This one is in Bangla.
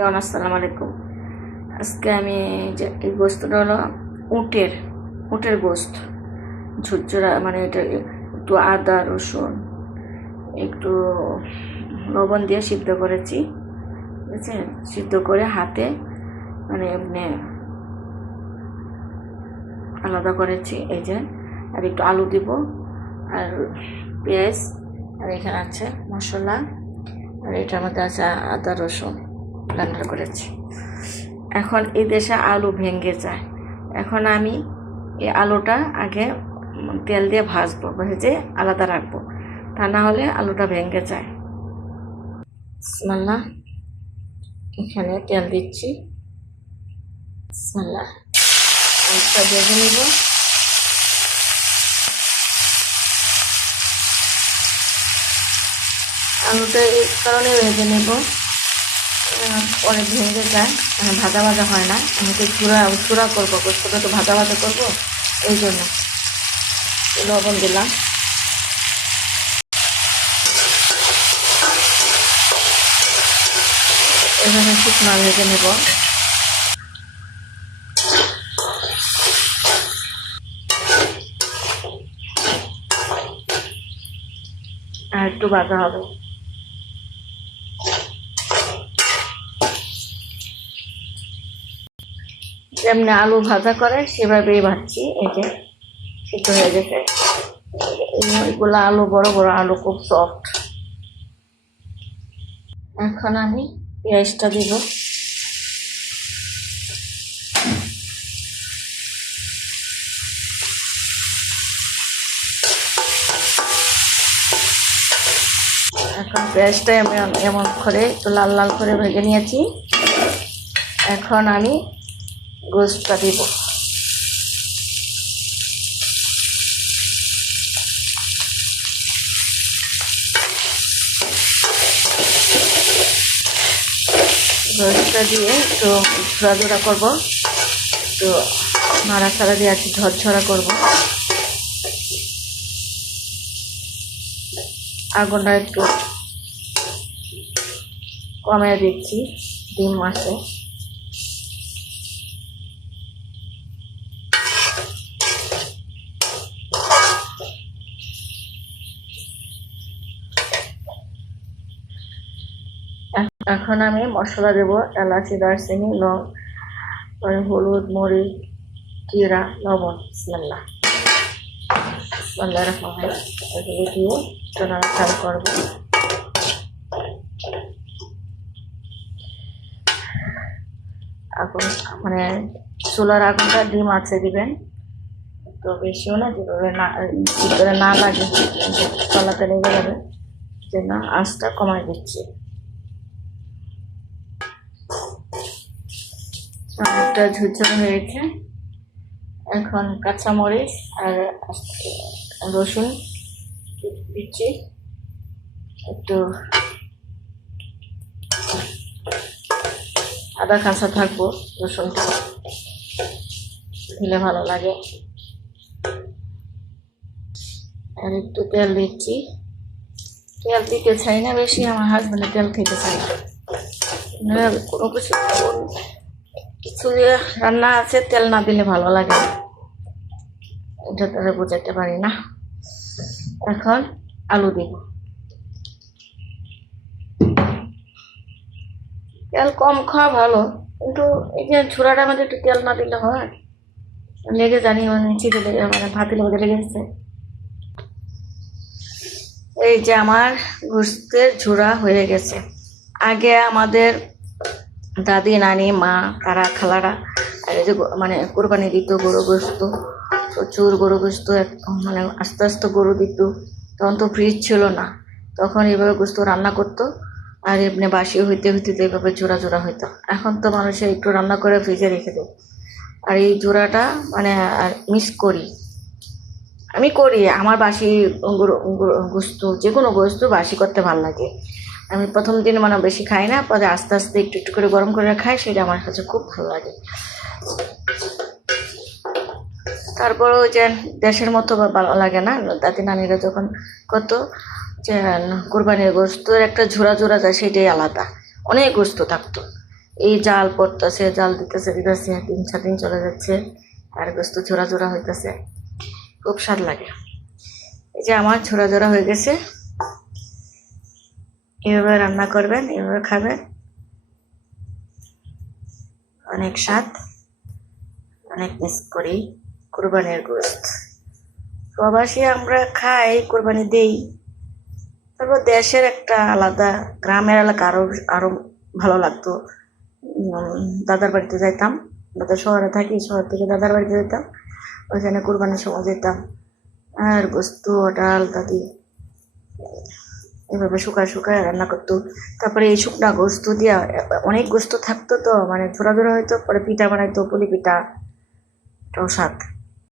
রিয়ান আসসালামু আলাইকুম। আজকে আমি যে এই গোস্তটা হলো উটের উটের গোস্ত। ঝুরঝুরা মানে এটা একটু আদা, রসুন, একটু লবণ দিয়ে সিদ্ধ করেছি। ঠিক আছে? সিদ্ধ করে হাতে মানে এমনি আলাদা করেছি, এই যে। আর একটু আলু দিব, আর পেঁয়াজ, আর এখানে আছে মশলা, আর এটার মধ্যে আছে আদা, রসুন। ব্লেন্ডার করেছি। এখন এই দেশে আলু ভেঙে যায়। এখন আমি এই আলুটা আগে তেল দিয়ে ভাজবো, ভেজে আলাদা রাখব। তা না হলে আলুটা ভেঙে যায়। বিসমিল্লাহ। এখানে তেল দিচ্ছি। বিসমিল্লাহ। আলুটা ভেজে নেব। আলুটা এই কারণে ভেজে নেব। পরে ভেঙে যায় মানে ভাজা ভাজা হয় না। আমি তো চূড়া চূড়া করব গোস্তটা তো ভাজা ভাজা করব, এই জন্য। লবণ দিলাম। এখানে শুকনো ভেজে নেব। আর একটু ভাজা হবে। যেমনি আলু ভাজা করে, সেভাবেই ভাজছি। এই যে সিদ্ধ হয়ে গেছে। এগুলো আলু, বড় বড় আলু, খুব সফট এখন আমি পেঁয়াজটা দিব। এখন পেঁয়াজটা আমি এমন করে একটু লাল লাল করে ভেজে নিয়েছি। এখন আমি গোস্তটা দিব। গোস্তটা দিয়ে একটু করব। একটু নাড়াচাড়া দিয়ে একটু ঝরঝরা করব। আগুনটা একটু কমে দিচ্ছি, ডিম মাছে এখন আমি মশলা দেবো, এলাচি, দারচিনি, লং পরে হলুদ, মরিচ, জিরা, লবণ, বিসমিল্লাহ বিসমিল্লাহ রহমান রহিম। এগুলো দিয়ে নাড়াচাড়া করব আগুন মানে চুলার আগুনটা ডিম আছে দিবেন, তো বেশিও না, যেভাবে না ভিতরে না লাগে, তলাতে লেগে যাবে জন্য আঁচটা কমাই দিচ্ছি অনেকটা ঝুরঝুরে হয়েছে। এখন কাঁচামরিচ আর রসুন দিচ্ছি। একটু আদা কাঁচা থাকব রসুনটা দিলে ভালো লাগে। আর একটু তেল দিচ্ছি। তেল দিতে চাই না বেশি আমার হাজবেন্ডে তেল খেতে চাই না, কোনো কিছু যে রান্না আছে, তেল না দিলে ভালো লাগে এটা তারা বোঝাতে পারি না। এখন আলু দিব। তেল কম খাওয়া ভালো, কিন্তু এই যে ছোড়াটা মধ্যে একটু তেল না দিলে হয়। লেগে জানি মানে চিটে লেগে মানে ভাতের মধ্যে লেগে গেছে। এই যে আমার গোস্তের ঝোড়া হয়ে গেছে। আগে আমাদের দাদি, নানি, মা তারা খালারা, আর এই যে মানে কোরবানি দিত, গরু গোস্ত প্রচুর গরু গোস্ত মানে আস্তে আস্তে গরু দিত। তখন তো ফ্রিজ ছিল না। তখন এইভাবে গোস্ত রান্না করতো, আর এমনি বাসি হইতে হইতে এইভাবে জোড়া জোড়া হইতো। এখন তো মানুষে একটু রান্না করে ফ্রিজে রেখে দেয়। আর এই জোড়াটা মানে আর মিস করি। আমি করি, আমার বাসি গোস্ত যে কোনো গোস্ত বাসি করতে ভালো লাগে। আমি প্রথম দিন মানে বেশি খাই না, পরে আস্তে আস্তে একটু একটু করে গরম করে খাই, সেটা আমার কাছে খুব ভালো লাগে। তারপরে ওই যে দেশের মতো ভালো লাগে না, দাদি নানিরা যখন কত যে কোরবানির গোস্ত একটা ঝোড়া ঝোড়া যায়, সেটাই আলাদা। অনেক গোস্ত থাকতো। এই জাল পড়তেছে, জাল দিতেছে দিতেছে দিন সাত দিন চলে যাচ্ছে, আর গোস্ত ঝোরা ঝোরা হইতেছে। খুব স্বাদ লাগে। এই যে আমার ঝোরা ঝোরা হয়ে গেছে। এভাবে রান্না করবেন এভাবে খাবেন। অনেক স্বাদ, অনেক মিস করি কোরবানির গোস্ত। প্রবাসী আমরা খাই, কোরবানি দেই। তারপর দেশের একটা আলাদা, গ্রামের এলাকা আরও আরও ভালো লাগতো। দাদার বাড়িতে যাইতাম। দাদা শহরে থাকি, শহর থেকে দাদার বাড়িতে যেতাম ওইখানে কোরবানির সময় যেতাম। আর গোস্ত, ডাল, দাদি। এভাবে শুকায় শুকায় রান্না করতো। তারপরে এই শুকনা গোস্ত দিয়া অনেক গোস্ত থাকতো তো মানে ছোড়া ধরা হয়তো, পরে পিঠা বানাইতো, পুলি পিঠা স্বাদ